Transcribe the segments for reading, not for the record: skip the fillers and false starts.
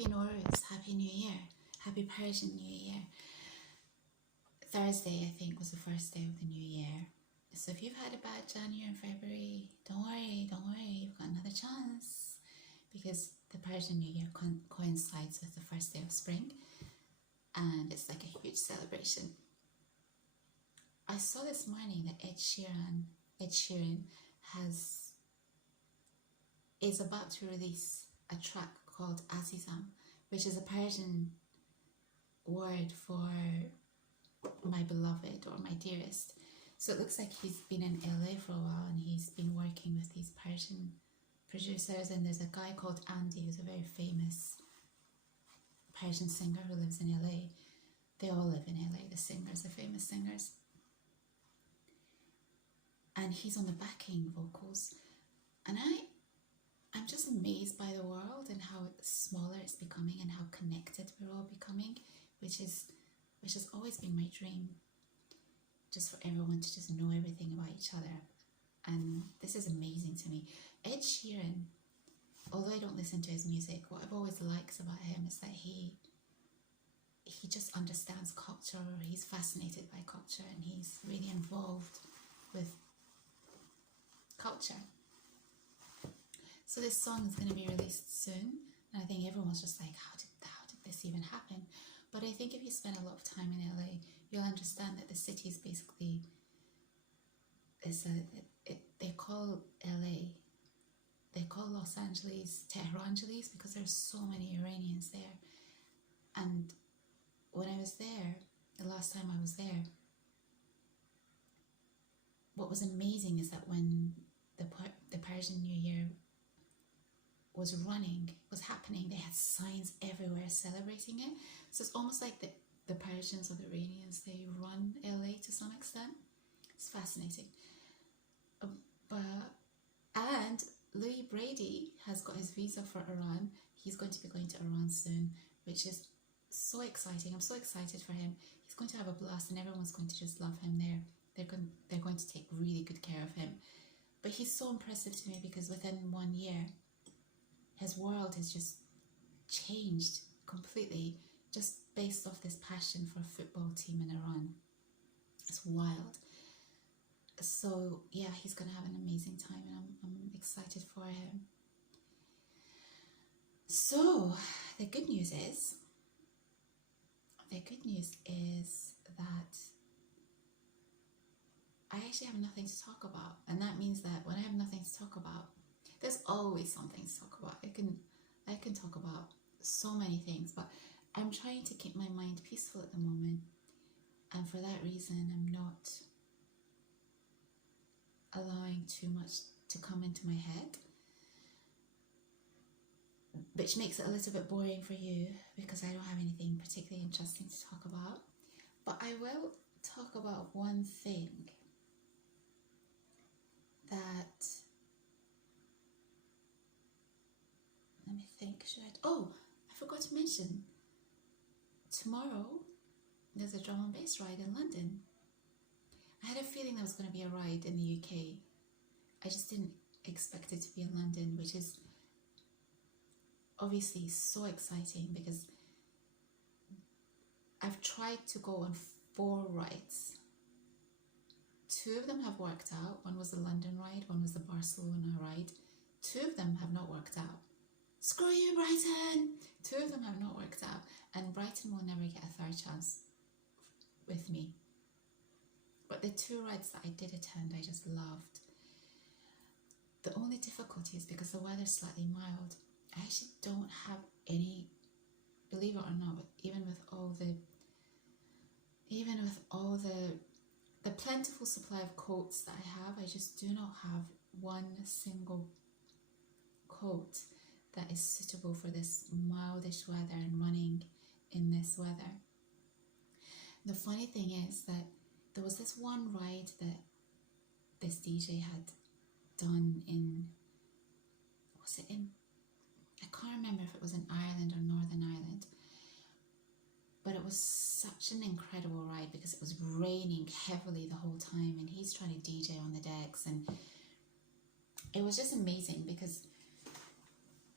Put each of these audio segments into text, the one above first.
Happy Nourouz, Happy New Year, Happy Persian New Year. Thursday, I think, was the first day of the new year. So if you've had a bad January and February, don't worry, you've got another chance, because the Persian New Year coincides with the first day of spring, and it's like a huge celebration. I saw this morning that Ed Sheeran is about to release a track called Azizam, which is a Persian word for my beloved or my dearest. So it looks like he's been in LA for a while, and he's been working with these Persian producers, and there's a guy called Andy who's a very famous Persian singer who lives in LA. They all live in LA, the singers, the famous singers. And he's on the backing vocals, and I'm just amazed by the world and how smaller it's becoming and how connected we're all becoming, which has always been my dream, just for everyone to just know everything about each other. And this is amazing to me. Ed Sheeran, although I don't listen to his music, what I've always liked about him is that he just understands culture. He's fascinated by culture, and he's really involved with culture. So this song is going to be released soon, and I think everyone's just like, how did this even happen? But I think if you spend a lot of time in LA, you'll understand that the city is basically, they call LA, they call Los Angeles Tehrangeles, because there's so many Iranians there. And when I was there, the last time I was there, what was amazing is that when the Persian New Year was happening, they had signs everywhere celebrating it. So it's almost like the Persians or the Iranians, they run LA to some extent. It's fascinating. And Louis Brady has got his visa for Iran. He's going to be going to Iran soon, which is so exciting. I'm so excited for him. He's going to have a blast, and everyone's going to just love him there. They're going to take really good care of him. But he's so impressive to me, because within 1 year, his world has just changed completely, just based off this passion for a football team in Iran. It's wild. So yeah, he's going to have an amazing time, and I'm excited for him. So the good news is that I actually have nothing to talk about, and that means that when I have nothing to talk about, there's always something to talk about. I can talk about so many things, but I'm trying to keep my mind peaceful at the moment, and for that reason I'm not allowing too much to come into my head, which makes it a little bit boring for you, because I don't have anything particularly interesting to talk about. But I will talk about one thing that, let me think, I forgot to mention, tomorrow there's a drum and bass ride in London. I had a feeling there was going to be a ride in the UK. I just didn't expect it to be in London, which is obviously so exciting, because I've tried to go on 4 rides. 2 of them have worked out. One was the London ride, one was the Barcelona ride. 2 of them have not worked out. Screw you, Brighton! 2 of them have not worked out, and Brighton will never get a 3rd chance with me. But the 2 rides that I did attend, I just loved. The only difficulty is because the weather's slightly mild. I actually don't have any, believe it or not, but even with all the plentiful supply of coats that I have, I just do not have one single coat that is suitable for this mildish weather and running in this weather. The funny thing is that there was this one ride that this DJ had done I can't remember if it was in Ireland or Northern Ireland, but it was such an incredible ride because it was raining heavily the whole time, and he's trying to DJ on the decks, and it was just amazing because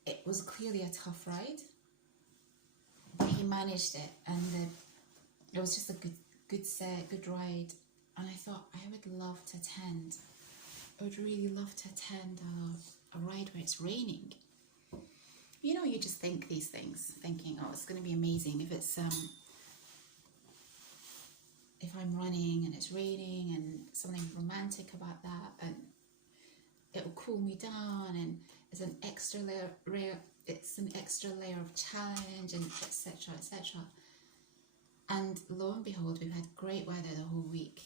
it was clearly a tough ride, he managed it, and it was just a good set, good ride. And I thought I would love to attend. I would really love to attend a ride where it's raining. You know, you just think these things, thinking, oh, it's going to be amazing if it's if I'm running and it's raining, and something romantic about that, and it will cool me down, and it's an extra layer. It's an extra layer of challenge, and etc. etc. And lo and behold, we've had great weather the whole week.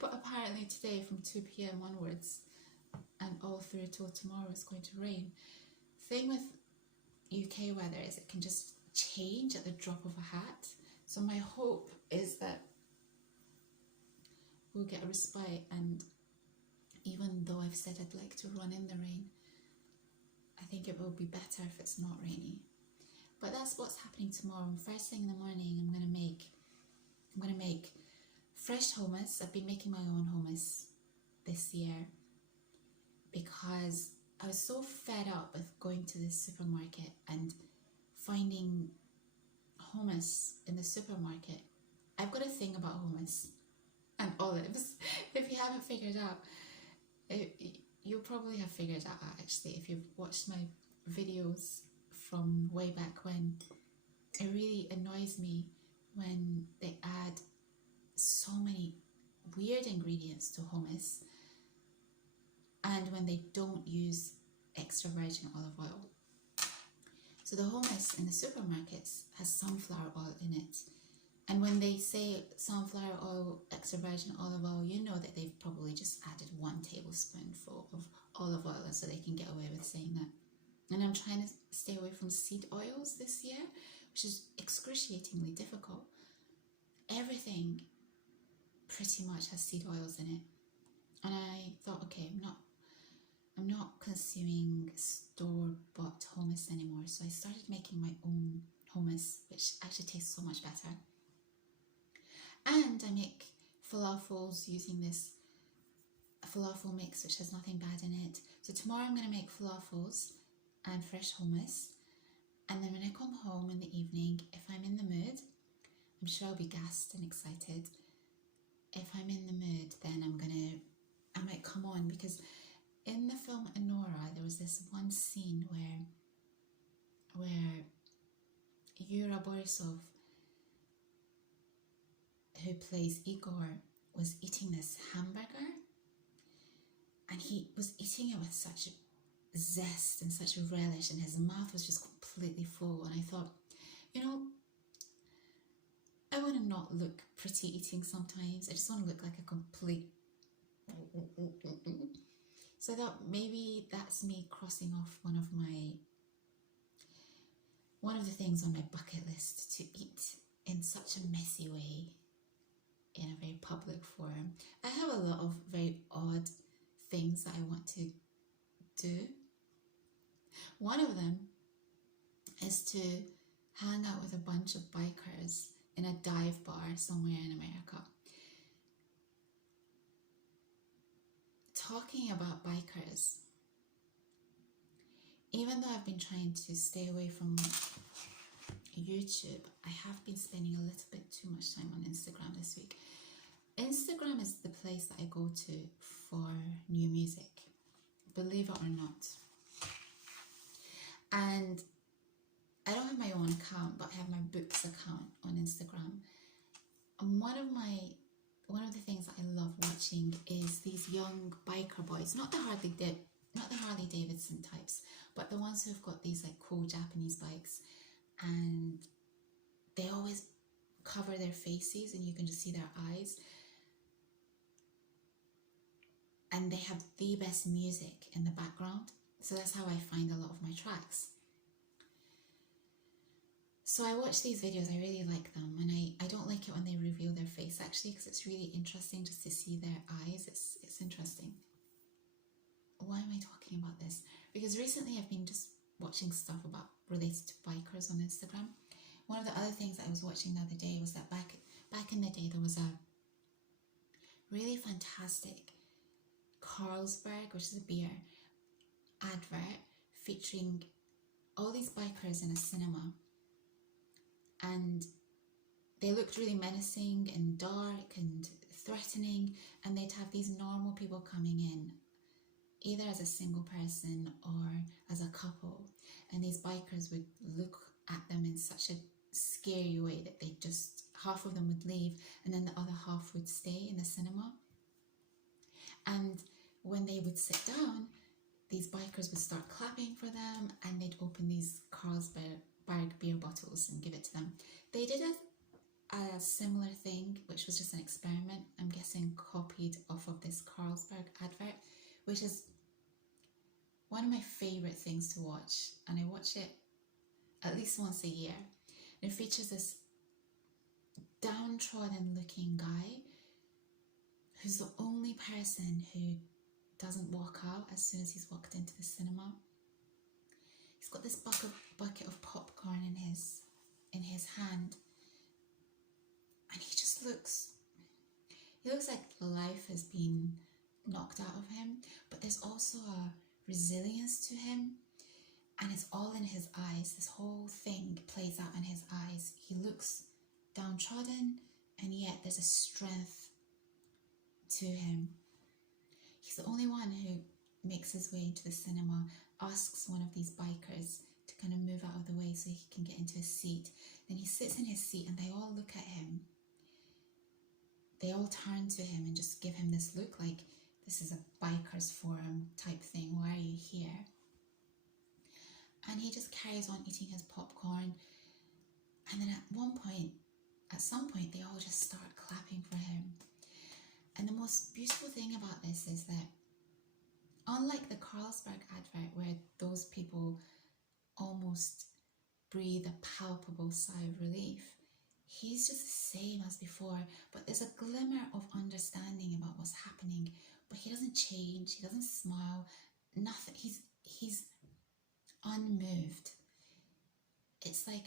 But apparently today, from 2 p.m. onwards, and all through till tomorrow, it's going to rain. Thing with UK weather is it can just change at the drop of a hat. So my hope is that we'll get a respite, and even though I've said I'd like to run in the rain, I think it will be better if it's not rainy. But that's what's happening tomorrow. First thing in the morning, I'm gonna make fresh hummus. I've been making my own hummus this year because I was so fed up with going to the supermarket and finding hummus in the supermarket. I've got a thing about hummus and olives. If you haven't figured out, you'll probably have figured out actually if you've watched my videos from way back when. It really annoys me when they add so many weird ingredients to hummus, and when they don't use extra virgin olive oil. So the hummus in the supermarkets has sunflower oil in it, and when they say sunflower oil, extra virgin olive oil, you know that they've probably just added 1 tablespoonful of olive oil, so they can get away with saying that. And I'm trying to stay away from seed oils this year, which is excruciatingly difficult. Everything pretty much has seed oils in it. And I thought, okay, I'm not consuming store-bought hummus anymore. So I started making my own hummus, which actually tastes so much better. And I make falafels using this falafel mix, which has nothing bad in it. So tomorrow I'm going to make falafels and fresh hummus. And then when I come home in the evening, if I'm in the mood, I'm sure I'll be gassed and excited. If I'm in the mood, then I might come on, because in the film Nourouz, there was this one scene where Yura Borisov, who plays Igor, was eating this hamburger, and he was eating it with such zest and such relish, and his mouth was just completely full. And I thought, you know, I want to not look pretty eating sometimes. I just want to look like a complete... So I thought maybe that's me crossing off one of the things on my bucket list, to eat in such a messy way in a very public forum. I have a lot of very odd things that I want to do. One of them is to hang out with a bunch of bikers in a dive bar somewhere in America. Talking about bikers, even though I've been trying to stay away from YouTube, I have been spending a little bit too much time on Instagram this week. Instagram is the place that I go to for new music, believe it or not. And I don't have my own account, but I have my books account on Instagram. And one of the things that I love watching is these young biker boys, not the Harley Davidson types, but the ones who've got these like cool Japanese bikes, and they always cover their faces and you can just see their eyes. And they have the best music in the background. So that's how I find a lot of my tracks. So I watch these videos, I really like them, and I don't like it when they reveal their face actually, because it's really interesting just to see their eyes. It's interesting. Why am I talking about this? Because recently I've been just watching stuff related to bikers on Instagram. One of the other things that I was watching the other day was that back in the day there was a really fantastic Carlsberg, which is a beer, advert featuring all these bikers in a cinema, and they looked really menacing and dark and threatening, and they'd have these normal people coming in, either as a single person or as a couple, and these bikers would look at them in such a scary way that they just, half of them would leave and then the other half would stay in the cinema. And when they would sit down, these bikers would start clapping for them, and they'd open these Carlsberg beer bottles and give it to them. They did a similar thing, which was just an experiment, I'm guessing copied off of this Carlsberg advert, which is one of my favourite things to watch, and I watch it at least once a year. And it features this downtrodden looking guy who's the only person who doesn't walk out as soon as he's walked into the cinema. He's got this bucket of popcorn in his hand, and he just looks like life has been knocked out of him, but there's also a resilience to him, and it's all in his eyes. This whole thing plays out in his eyes. He looks downtrodden, and yet there's a strength to him. He's the only one who makes his way into the cinema, asks one of these bikers to kind of move out of the way so he can get into his seat. Then he sits in his seat and they all look at him. They all turn to him and just give him this look like, this is a bikers forum type thing, why are you here? And he just carries on eating his popcorn, and then at some point they all just start clapping for him. And the most beautiful thing about this is that, unlike the Carlsberg advert where those people almost breathe a palpable sigh of relief, he's just the same as before, but there's a glimmer of understanding about what's happening, but he doesn't change, he doesn't smile, nothing. He's unmoved. It's like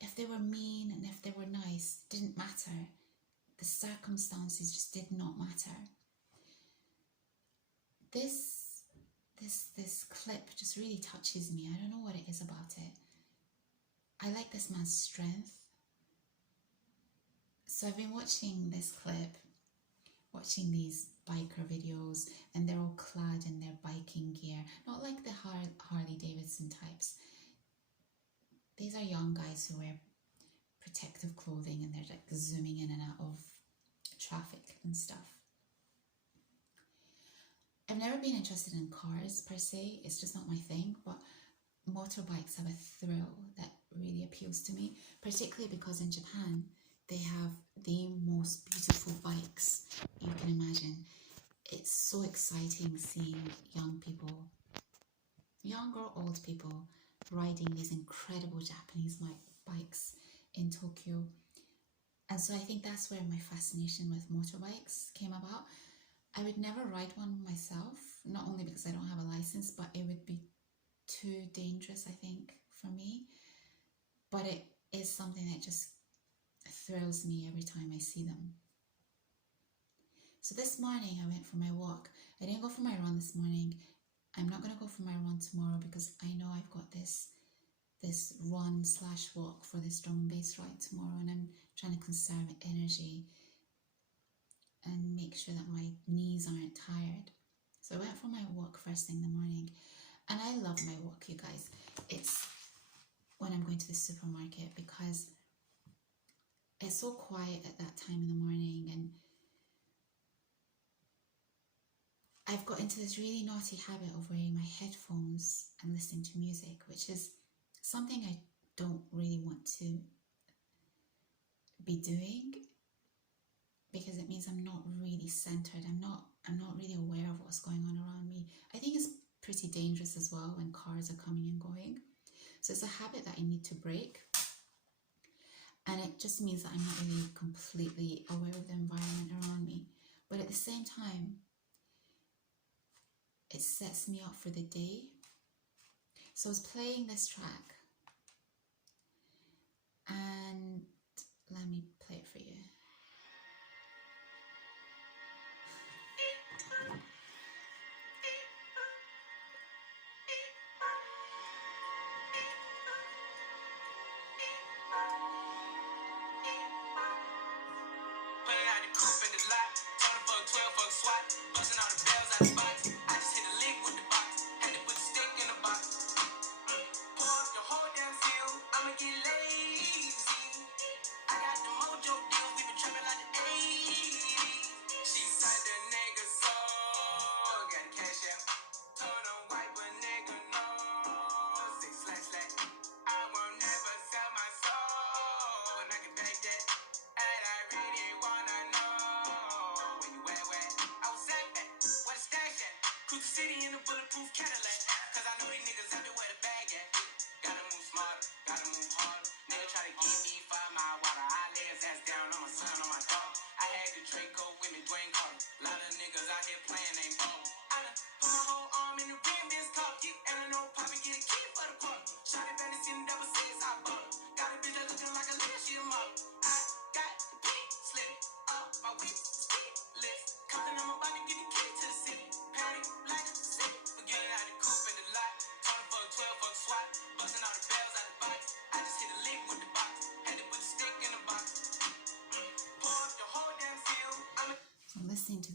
if they were mean and if they were nice, it didn't matter. The circumstances just did not matter. This clip just really touches me. I don't know what it is about it. I like this man's strength. So I've been watching this clip, watching these biker videos, and they're all clad in their biking gear, not like the Harley Davidson types. These are young guys who wear protective clothing, and they're like zooming in and out of traffic and stuff. I've never been interested in cars per se, it's just not my thing, but motorbikes have a thrill that really appeals to me, particularly because in Japan they have the most beautiful bikes you can imagine. It's so exciting seeing young people, young or old people, riding these incredible Japanese bikes in Tokyo. And so I think that's where my fascination with motorbikes came about. I would never ride one myself, not only because I don't have a license, but it would be too dangerous, I think, for me. But it is something that just thrills me every time I see them. So this morning I went for my walk. I didn't go for my run this morning. I'm not going to go for my run tomorrow because I know I've got this run/walk for this drum and bass ride tomorrow, and I'm trying to conserve energy and make sure that my knees aren't tired. So I went for my walk first thing in the morning, and I love my walk, you guys. It's when I'm going to the supermarket because it's so quiet at that time in the morning, and I've got into this really naughty habit of wearing my headphones and listening to music, which is something I don't really want to be doing because it means I'm not really centered. I'm not really aware of what's going on around me. I think it's pretty dangerous as well when cars are coming and going. So it's a habit that I need to break. And it just means that I'm not really completely aware of the environment around me. But at the same time, it sets me up for the day. So I was playing this track, and let me play it for you.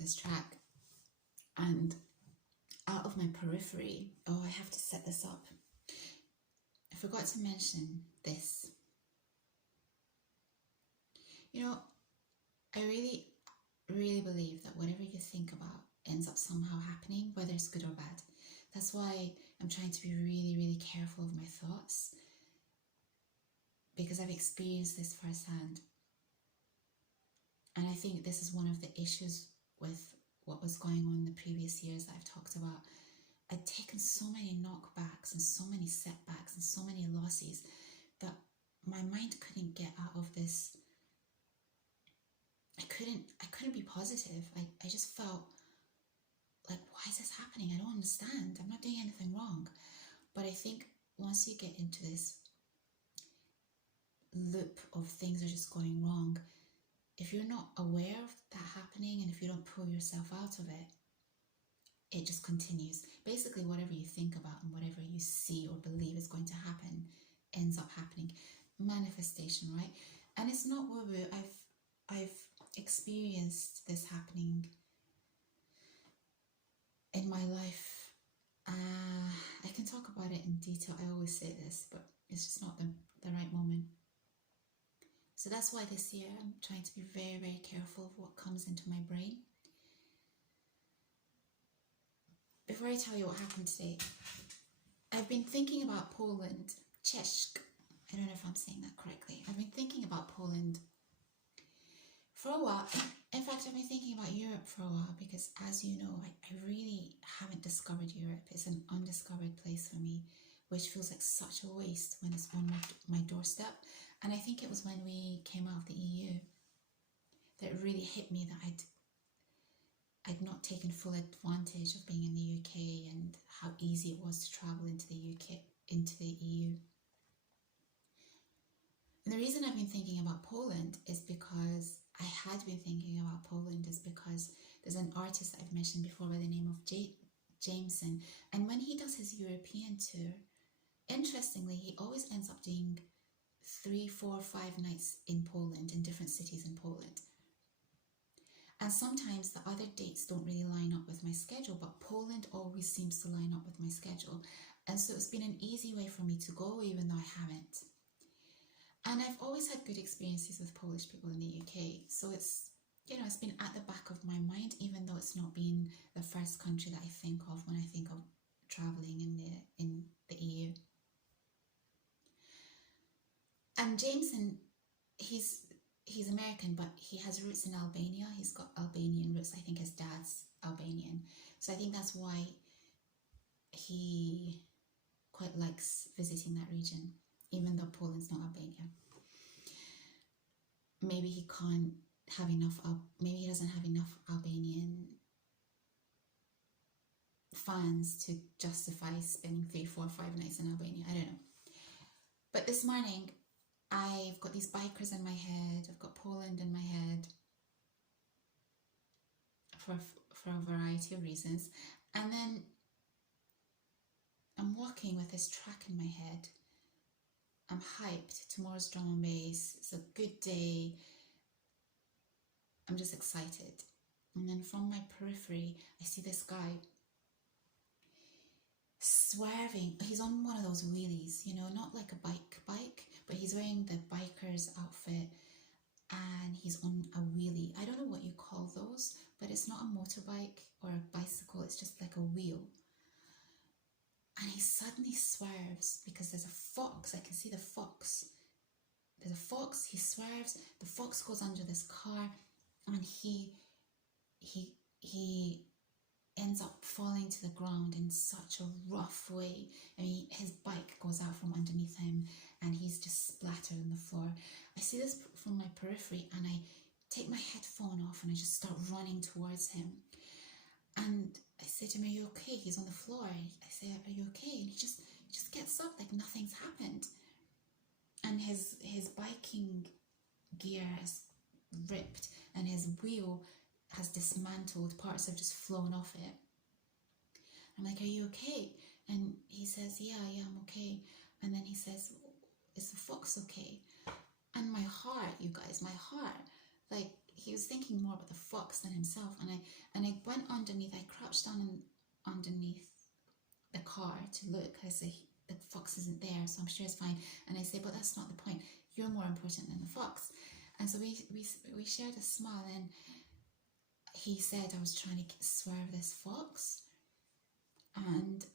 this track, and out of my periphery, oh, I have to set this up. I forgot to mention this. You know, I really, really believe that whatever you think about ends up somehow happening, whether it's good or bad. That's why I'm trying to be really, really careful of my thoughts, because I've experienced this firsthand. And I think this is one of the issues with what was going on in the previous years that I've talked about. I'd taken so many knockbacks and so many setbacks and so many losses that my mind couldn't get out of this. I couldn't be positive. I just felt like, why is this happening? I don't understand. I'm not doing anything wrong. But I think once you get into this loop of things are just going wrong, if you're not aware of that happening and if you don't pull yourself out of it, it just continues. Basically, whatever you think about and whatever you see or believe is going to happen ends up happening. Manifestation, right? And it's not woo-woo. I've experienced this happening in my life. I can talk about it in detail. I always say this, but it's just not the right moment. So that's why this year I'm trying to be very, very careful of what comes into my brain. Before I tell you what happened today, I've been thinking about Poland, Czech. I don't know if I'm saying that correctly. I've been thinking about Poland for a while. In fact, I've been thinking about Europe for a while because, as you know, I really haven't discovered Europe. It's an undiscovered place for me, which feels like such a waste when it's on my doorstep. And I think it was when we came out of the EU that it really hit me that I'd not taken full advantage of being in the UK and how easy it was to travel into the EU. And the reason I've been thinking about Poland is because there's an artist that I've mentioned before by the name of Jameson, and when he does his European tour, interestingly, he always ends up doing 3, 4, 5 nights in Poland, in different cities in Poland. And sometimes the other dates don't really line up with my schedule, but Poland always seems to line up with my schedule. And so it's been an easy way for me to go, even though I haven't. And I've always had good experiences with Polish people in the UK. So it's, it's been at the back of my mind, even though it's not been the first country that I think of when I think of traveling in the EU. And Jameson, he's American, but he has roots in Albania. He's got Albanian roots. I think his dad's Albanian. So I think that's why he quite likes visiting that region, even though Poland's not Albania. Maybe he can't have enough, maybe he doesn't have enough Albanian fans to justify spending 3, 4, 5 nights in Albania. I don't know. But this morning, I've got these bikers in my head. I've got Poland in my head for a variety of reasons. And then I'm walking with this track in my head. I'm hyped. Tomorrow's drum and bass. It's a good day. I'm just excited. And then from my periphery, I see this guy swerving. He's on one of those wheelies, not like a bike, but he's wearing the biker's outfit and he's on a wheelie. I don't know what you call those, but it's not a motorbike or a bicycle. It's just like a wheel. And he suddenly swerves because there's a fox. I can see the fox. There's a fox. He swerves. The fox goes under this car, and he ends up falling to the ground in such a rough way. I mean, his bike goes out from underneath him, and he's just splattered on the floor. I see this from my periphery, and I take my headphone off, and I just start running towards him. And I say to him, "Are you okay?" He's on the floor. I say, "Are you okay?" And he just gets up like nothing's happened. And his biking gear has ripped and his wheel has dismantled. Parts have just flown off it. I'm like, "Are you okay?" And he says, yeah, I'm okay. And then he says, "Is the fox okay?" And my heart, you guys, like he was thinking more about the fox than himself. And I went underneath. I crouched down underneath the car to look. I say, the fox isn't there, so I'm sure it's fine. And I say, but that's not the point. You're more important than the fox. And so we shared a smile, and he said I was trying to swerve this fox. And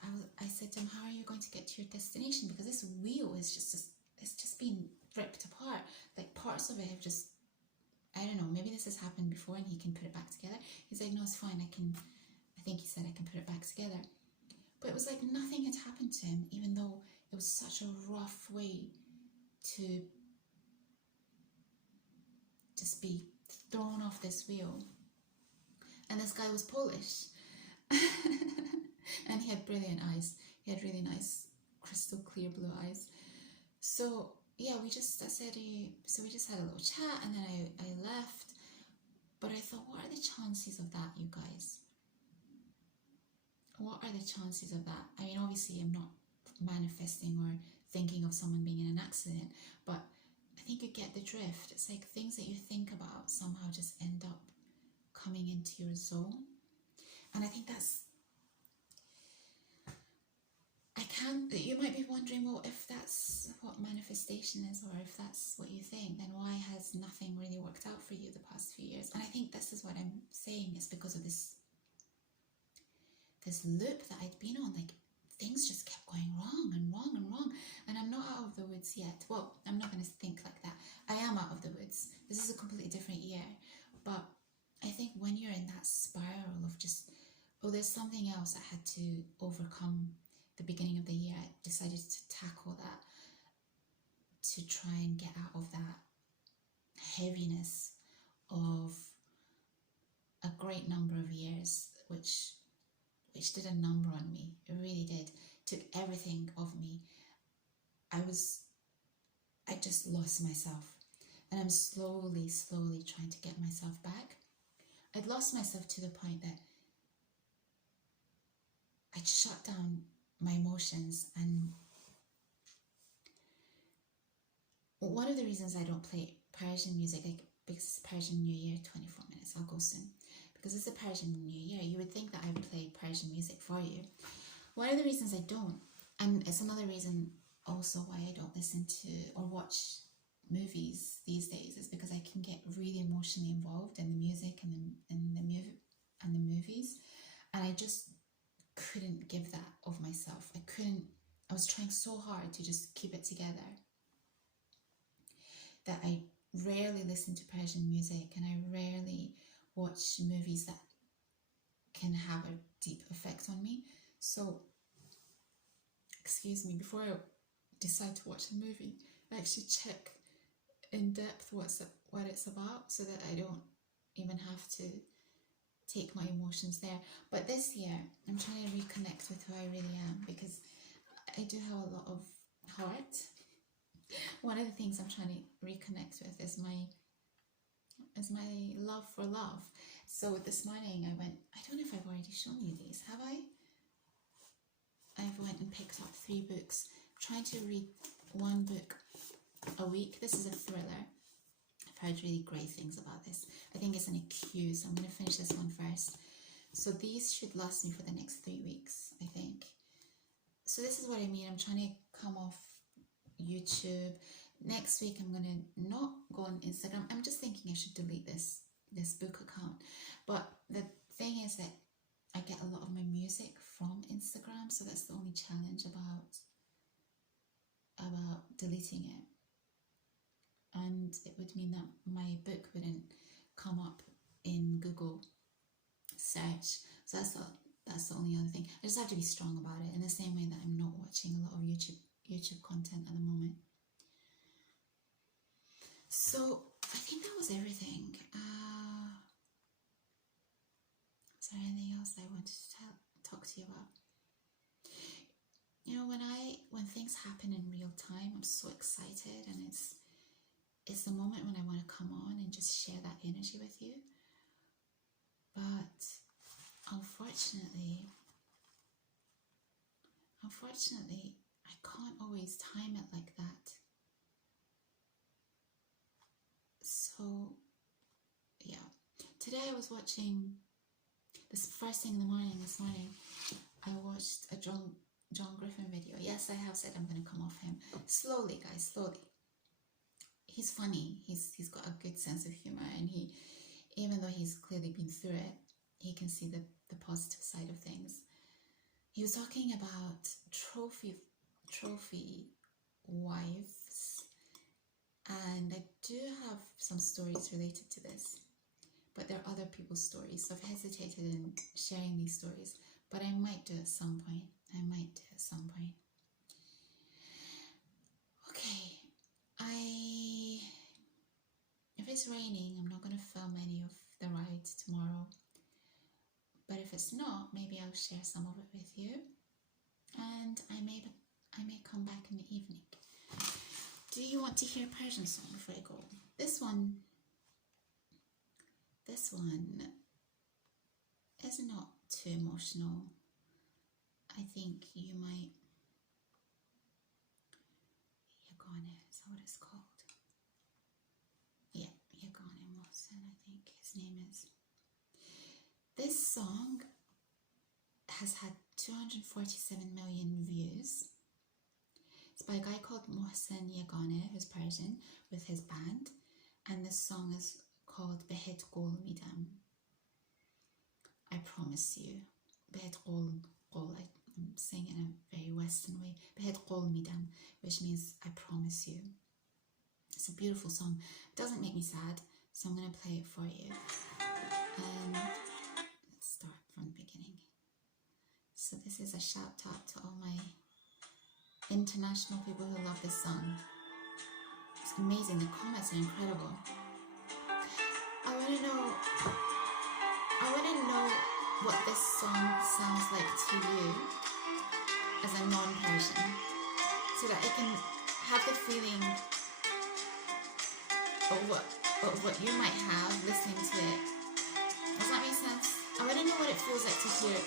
I said to him, how are you going to get to your destination? Because this wheel is it's just been ripped apart. Like parts of it have just, I don't know, maybe this has happened before and he can put it back together. He's like, no, it's fine. I think he said I can put it back together. But it was like nothing had happened to him, even though it was such a rough way to just be thrown off this wheel. And this guy was Polish. And he had brilliant eyes. He had really nice crystal clear blue eyes. So yeah, we just had a little chat, and then I left. But I thought, what are the chances of that, you guys? What are the chances of that? I mean, obviously I'm not manifesting or thinking of someone being in an accident, but I think you get the drift. It's like things that you think about somehow just end up coming into your zone. And I think you might be wondering, well, if that's what manifestation is, or if that's what you think, then why has nothing really worked out for you the past few years? And I think this is what I'm saying, is because of this loop that I'd been on. Like things just kept going wrong and wrong and wrong, and I'm not out of the woods yet. Well, I'm not going to think like that. I am out of the woods. This is a completely different year, but I think when you're in that spiral of just, oh, there's something else I had to overcome. The beginning of the year, I decided to tackle that, to try and get out of that heaviness of a great number of years, which did a number on me. It really did. Took everything of me. I just lost myself, and I'm slowly trying to get myself back. I'd lost myself to the point that I'd shut down my emotions. And one of the reasons I don't play Persian music, because it's Persian New Year, 24 minutes, I'll go soon. Because it's a Persian New Year, you would think that I would play Persian music for you. One of the reasons I don't, and it's another reason also why I don't listen to or watch movies these days, is because I can get really emotionally involved in the music and the movies, and I just couldn't give that of myself. I was trying so hard to just keep it together that I rarely listen to Persian music, and I rarely watch movies that can have a deep effect on me. So, excuse me, before I decide to watch a movie, I actually check in depth what it's about, so that I don't even have to take my emotions there. But this year, I'm trying to reconnect with who I really am, because I do have a lot of heart. One of the things I'm trying to reconnect with is my love for love. So this morning I don't know if I've already shown you these, have I? I've went and picked up 3 books. I'm trying to read 1 book a week. This is a thriller. I've heard really great things about this. I think it's in a queue, so I'm going to finish this one first. So these should last me for the next 3 weeks, I think. So this is what I mean. I'm trying to come off YouTube. Next week I'm going to not go on Instagram. I'm just thinking I should delete this book account. But the thing is that I get a lot of my music from Instagram, so that's the only challenge about deleting it. And it would mean that my book wouldn't come up in Google search. So that's the only other thing. I just have to be strong about it, in the same way that I'm not watching a lot of YouTube content at the moment. So I think that was everything. Is there anything else I wanted to talk to you about? You know, when things happen in real time, I'm so excited, and it's the moment when I want to come on and just share that energy with you. But unfortunately, I can't always time it like that. So today I was watching this first thing in the morning. This morning, I watched a John Griffin video. Yes, I have said I'm going to come off him slowly, guys, slowly. He's funny. He's got a good sense of humor, and he, even though he's clearly been through it, he can see the positive side of things. He was talking about trophy wives, and I do have some stories related to this, but there are other people's stories, so I've hesitated in sharing these stories, but I might do at some point. Okay, if it's raining, I'm not going to film any of the rides tomorrow, but if it's not, maybe I'll share some of it with you, and I may come back in the evening. Do you want to hear a Persian song before I go? This one is not too emotional. I think you might... Yagane, is that what it's called? Yeah, Yagane Mohsen, I think his name is. This song has had 247 million views. It's by a guy called Mohsen Yagane, who's Persian, with his band, and this song is called Behet Qol Midam. I promise you. Behet Qol, I'm saying it in a very Western way. Behet Qol Midam, which means I promise you. It's a beautiful song. It doesn't make me sad, so I'm going to play it for you. Let's start from the beginning. So this is a shout out to all my international people who love this song. It's amazing. The comments are incredible. I want to know what this song sounds like to you as a non-Persian, so that I can have the feeling of what you might have listening to it. Does that make sense? I want to know what it feels like to hear it.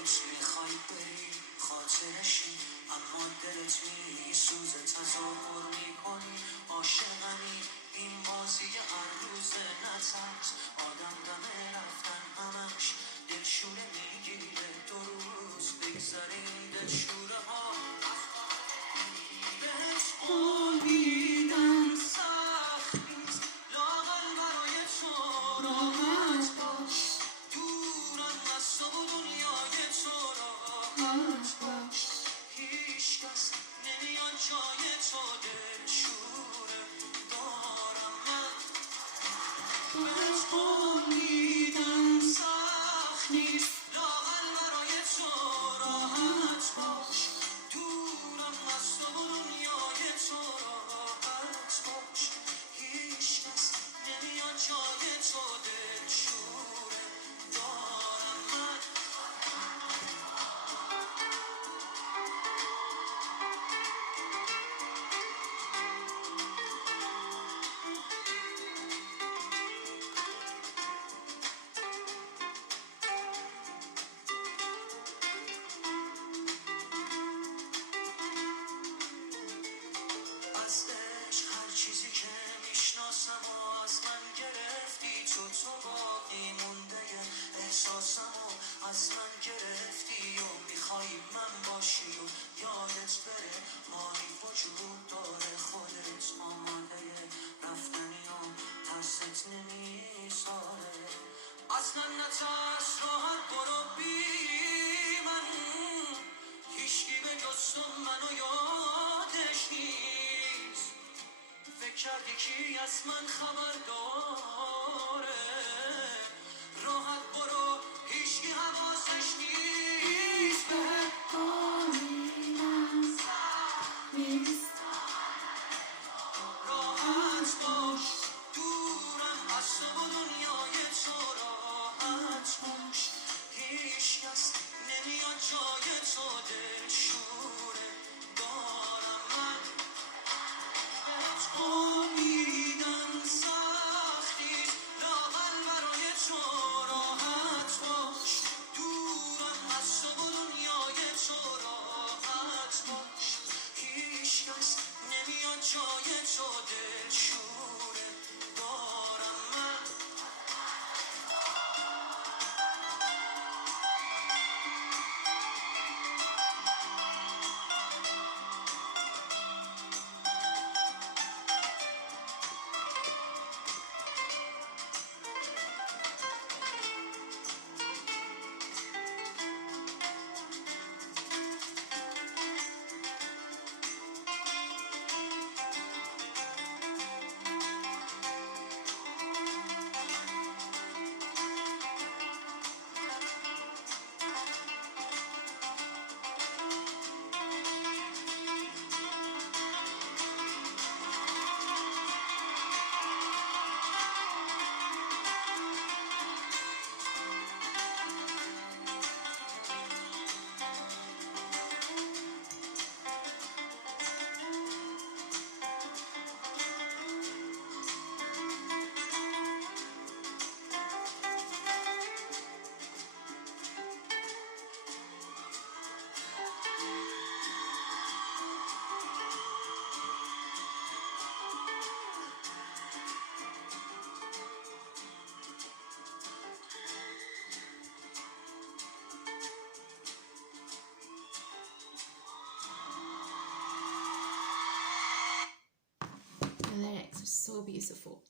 The lyrics are so beautiful.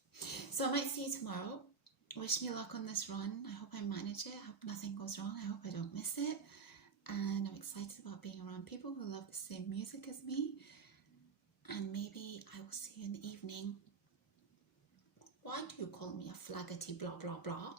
So I might see you tomorrow. Wish me luck on this run. I hope I manage it. I hope nothing goes wrong. I hope I don't miss it. And I'm excited about being around people who love the same music as me. And maybe I will see you in the evening. Why do you call me a flaggerty blah blah blah?